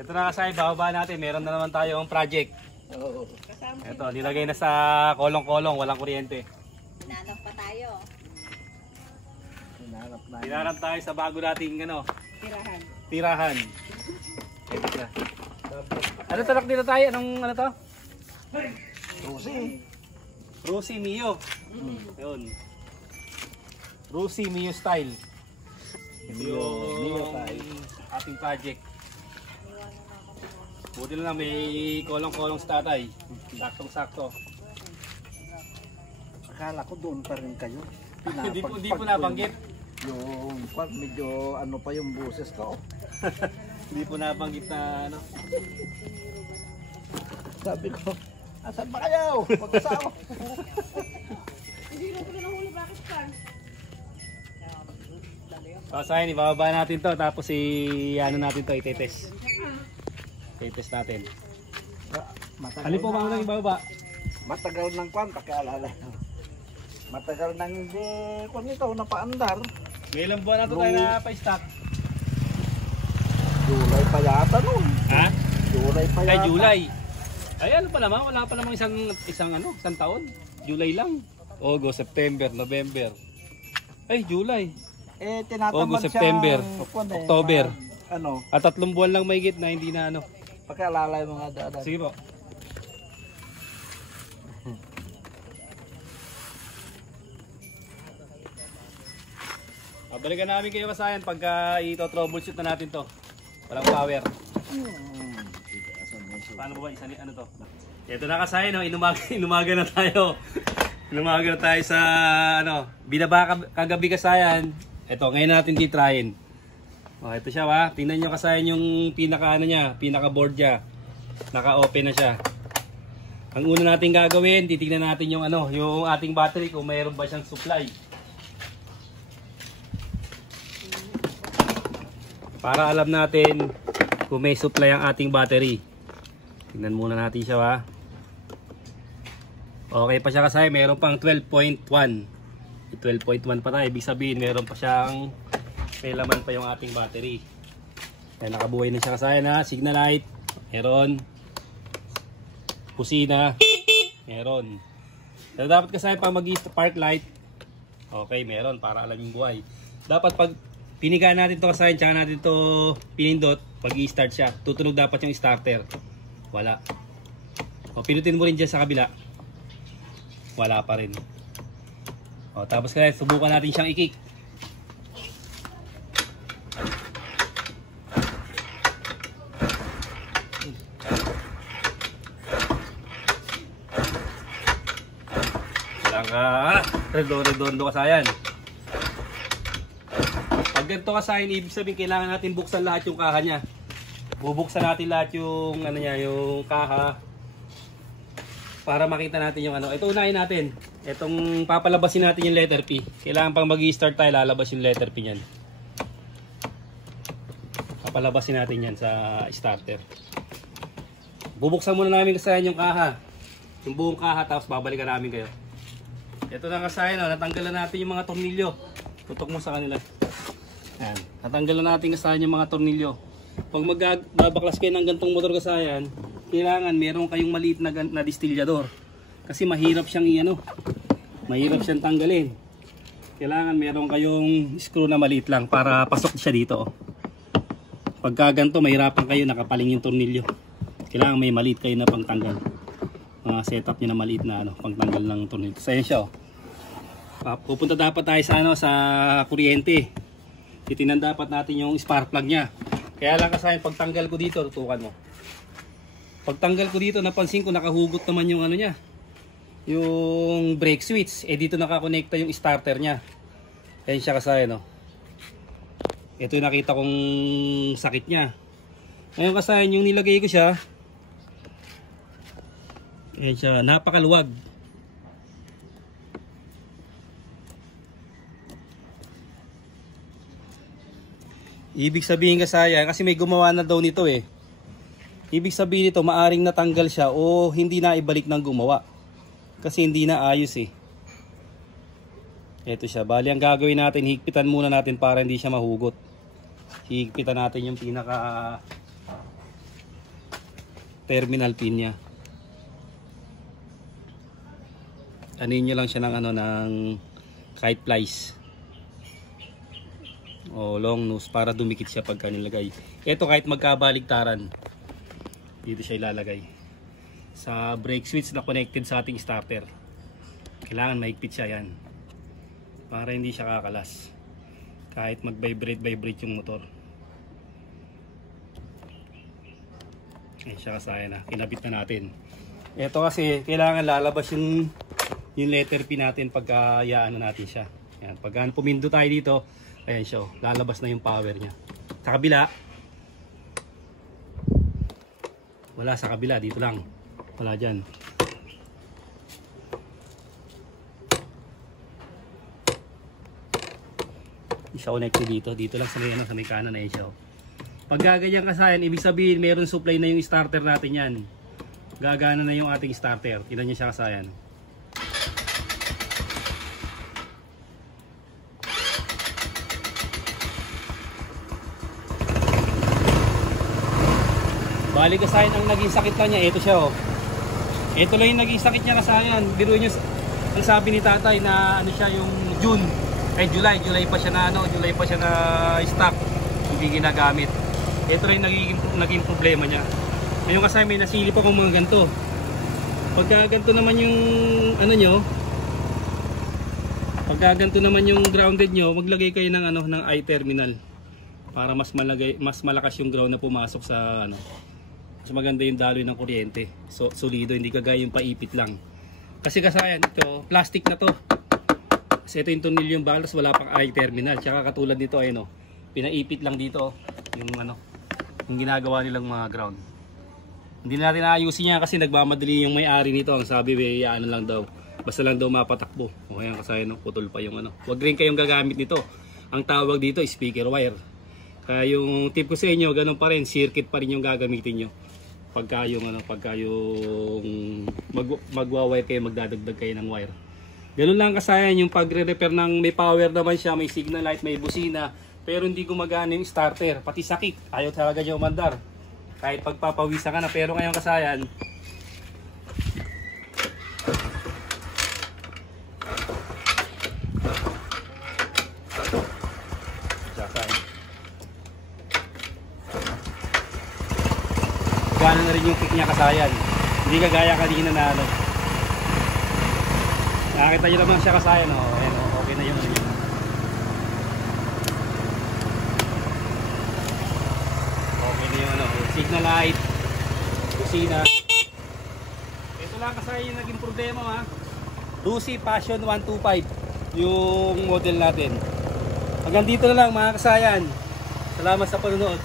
Ito na kasay, bababa natin. Meron na naman tayong project. Oo. Ito, nilagay na sa kolong-kolong, walang kuryente. Hinanap pa tayo. Hinanap tayo sa bago nating ano, Tirahan. tirahan. Ito na. Ano talak dito tayo? Anong ano to? Susi. Rusi Mio. Yun. Rusi Mio style. Ito Mio yung style. ating project. Buti na lang may kolong-kolong sa tatay. Saktong-sakto. Akala ko doon pa rin kayo. Hindi po nabanggit. Yung medyo ano pa yung boses ko. Hindi po nabanggit na ano. Sabi ko, asan ba kayo? Mag-asawa. Hindi na ko nahuli, bakit pa? Pasahin, ibababa natin to. Tapos ano natin to, itetest. Itetest natin. Alin po ba unang ibababa? Matagal ng kwan, pakialala. Matagal nang hindi kwan ito, napaandar. May ilang buwan na to tayo na pa-stock. July pa yata nun. Ha? July pa yata. Ay, July. Ay, ano pa naman? Wala pa namang isang taon. July lang. August, September, November. Ay, July. Eh, tinatamad August, siya. September, October. Ano, At 3 buwan lang mahigit na hindi na ano. pakialala yung mga daadan. Sige po. Babalikan namin kayo kasayan pagka ito-troubleshoot na natin to. Walang power. Paano ba isa ano to? Ito na kasayan, no? Inumaga na tayo. Inumaga na tayo sa ano, binaba kagabi kasayan. Ito, ngayon natin titrayin. Oh, ito siya, ha. Tingnan niyo kasayan yung pinaka ano niya, pinaka board niya. Naka-open na siya. Ang una natin gagawin, titingnan natin yung ano, yung ating battery kung mayroon ba siyang supply. Para alam natin kung may supply ang ating battery. Tingnan muna natin siya, ha. Okay pa siya kasi meron pang 12.1. 12.1 pa tayo. Ibig sabihin meron pa siyang may laman pa yung ating battery. Kaya nakabuhay na siya kasi na signal light. Meron. Kusina. Meron. So, dapat kasi pag mag-park light. Okay, meron para alam yung buhay. Dapat pag pinigaan natin to kasi tsaka natin to pinindot, pag i-start siya, tutunog dapat yung starter. Wala. O, pinutin mo rin dyan sa kabila. Wala pa rin. O, tapos kaya subukan natin siyang i-kick. Walang redondo kasayan. Pag ganito kasayan, ibig sabihin kailangan natin buksan lahat yung kaha niya. Bubuksan natin lahat yung ano niya, yung kaha. Para makita natin yung ano. Ito unahin natin. Itong papalabasin natin yung letter P. Kailangan pang mag-i-start tayo, lalabas yung letter P niyan. Papalabasin natin yan sa starter. Bubuksan muna namin kasayan yung kaha. Yung buong kaha, tapos babalikan namin kayo. Ito na kasayan, natanggalan natin yung mga tornilyo. Tutok mo sa kanila. Ayan. Natanggalan natin kasayan yung mga tornilyo. Pag magbabaklas kayo ng gantong motor kasayan, kailangan meron kayong maliit na distillador. Kasi mahirap siyang i-ano. Mahirap siyang tanggalin. Kailangan meron kayong screw na maliit lang para pasok siya dito. Pagka ganito, mahirapan kayo nakapaling yung tornilyo. Kailangan may maliit kayo na pangtanggal. Mga setup nyo na maliit na ano, pangtanggal ng tornilyo. So ayan siya. Pupunta dapat tayo sa ano, sa kuryente. Titingnan dapat natin yung spark plug niya. Kaya lang kasi pagtanggal ko dito, tutukan mo. Pagtanggal ko dito, napansin ko nakahugot naman yung ano niya. Yung brake switch. Eh dito nakakonekta yung starter niya. Ayan siya kasi no. Ito yung nakita kong sakit niya. Ngayon kasi yung nilagay ko siya. Ayan siya, napakaluwag. Ibig sabihin kasi may gumawa na daw nito eh. Ibig sabihin nito maaring natanggal siya o hindi na ibalik ng gumawa. Kasi hindi na ayos eh. Ito siya. Bali ang gagawin natin, higpitan muna natin para hindi siya mahugot. Higpitan natin yung pinaka terminal pin niya. Anin nyo lang siya ng ano, ng kahit plies o long nose para dumikit siya pagka nilagay. Ito kahit magkabaligtaran, dito siya ilalagay sa brake switch na connected sa ating starter. Kailangan mahigpit siya yan para hindi siya kakalas kahit mag-vibrate yung motor. Ayan siya, kasaya na, kinabit na natin. Ito kasi kailangan lalabas yung letter P natin pagka yaano natin siya. Ayan, pagka pumindo tayo dito, ayan siya, lalabas na yung power niya. Sa kabila, wala. Sa kabila, dito lang, wala dyan. Isa connected dito lang sa may kanan na siya. Pag gaganyan kasayan, ibig sabihin meron supply na yung starter natin yan. Gagana na yung ating starter. Tignan niyo siya kasayan. Bali kasayan, ang naging sakit lang niya, ito siya oh. Ito lang yung naging sakit niya kasayan. Biruin niyo, ang sabi ni tatay na ano siya yung June, ay July pa siya na ano, July pa siya na stock, hindi ginagamit. Ito lang yung naging problema niya. Ngayon kasi may nasilip ako mga ganito. Pagka ganito naman yung ano nyo, pagka ganito naman yung grounded nyo, maglagay kayo ng ano, ng I-terminal para mas malakas yung ground na pumasok sa ano. Mas maganda yung daloy ng kuryente. So solido, hindi kagaya yung paipit lang. Kasi kasayan ito, plastic na to. Kasi ito yung tornilyong balas, wala pang I-terminal. Tsaka katulad nito ay no, pinaipit lang dito yung ano, yung ginagawa nilang mga ground. Hindi natin ayusin niya kasi nagmamadali yung may-ari nito. Ang sabi, ano lang daw, basta lang daw mapatakbo. O kaya kasi no, putol pa yung ano. Huwag rin kayong gagamit nito. Ang tawag dito is speaker wire. Kaya yung tip ko sa inyo, ganun pa rin, circuit pa rin yung gagamitin nyo. Pagka yung ano, magwa-wire kayo, magdadagdag kayo ng wire. Ganun lang kasayan yung pagre-repair ng may power naman siya, may signal light, may busina, pero hindi gumagana yung starter, pati sakit. Ayaw talaga niya umandar. Kahit pagpapawisan ka na, pero ngayon kasayan, gana na rin yung kick niya kasayan. Hindi kagaya kanina na ano. Nakakita nyo naman siya kasayan, oh. Ayan, oh, okay na yung ano yun. Okay na yung ano, signal light, busina. Ito lang kasayan yung naging problema, ha. Lucy Passion 125 yung model natin. Hanggang dito na lang mga kasayan. Salamat sa panonood.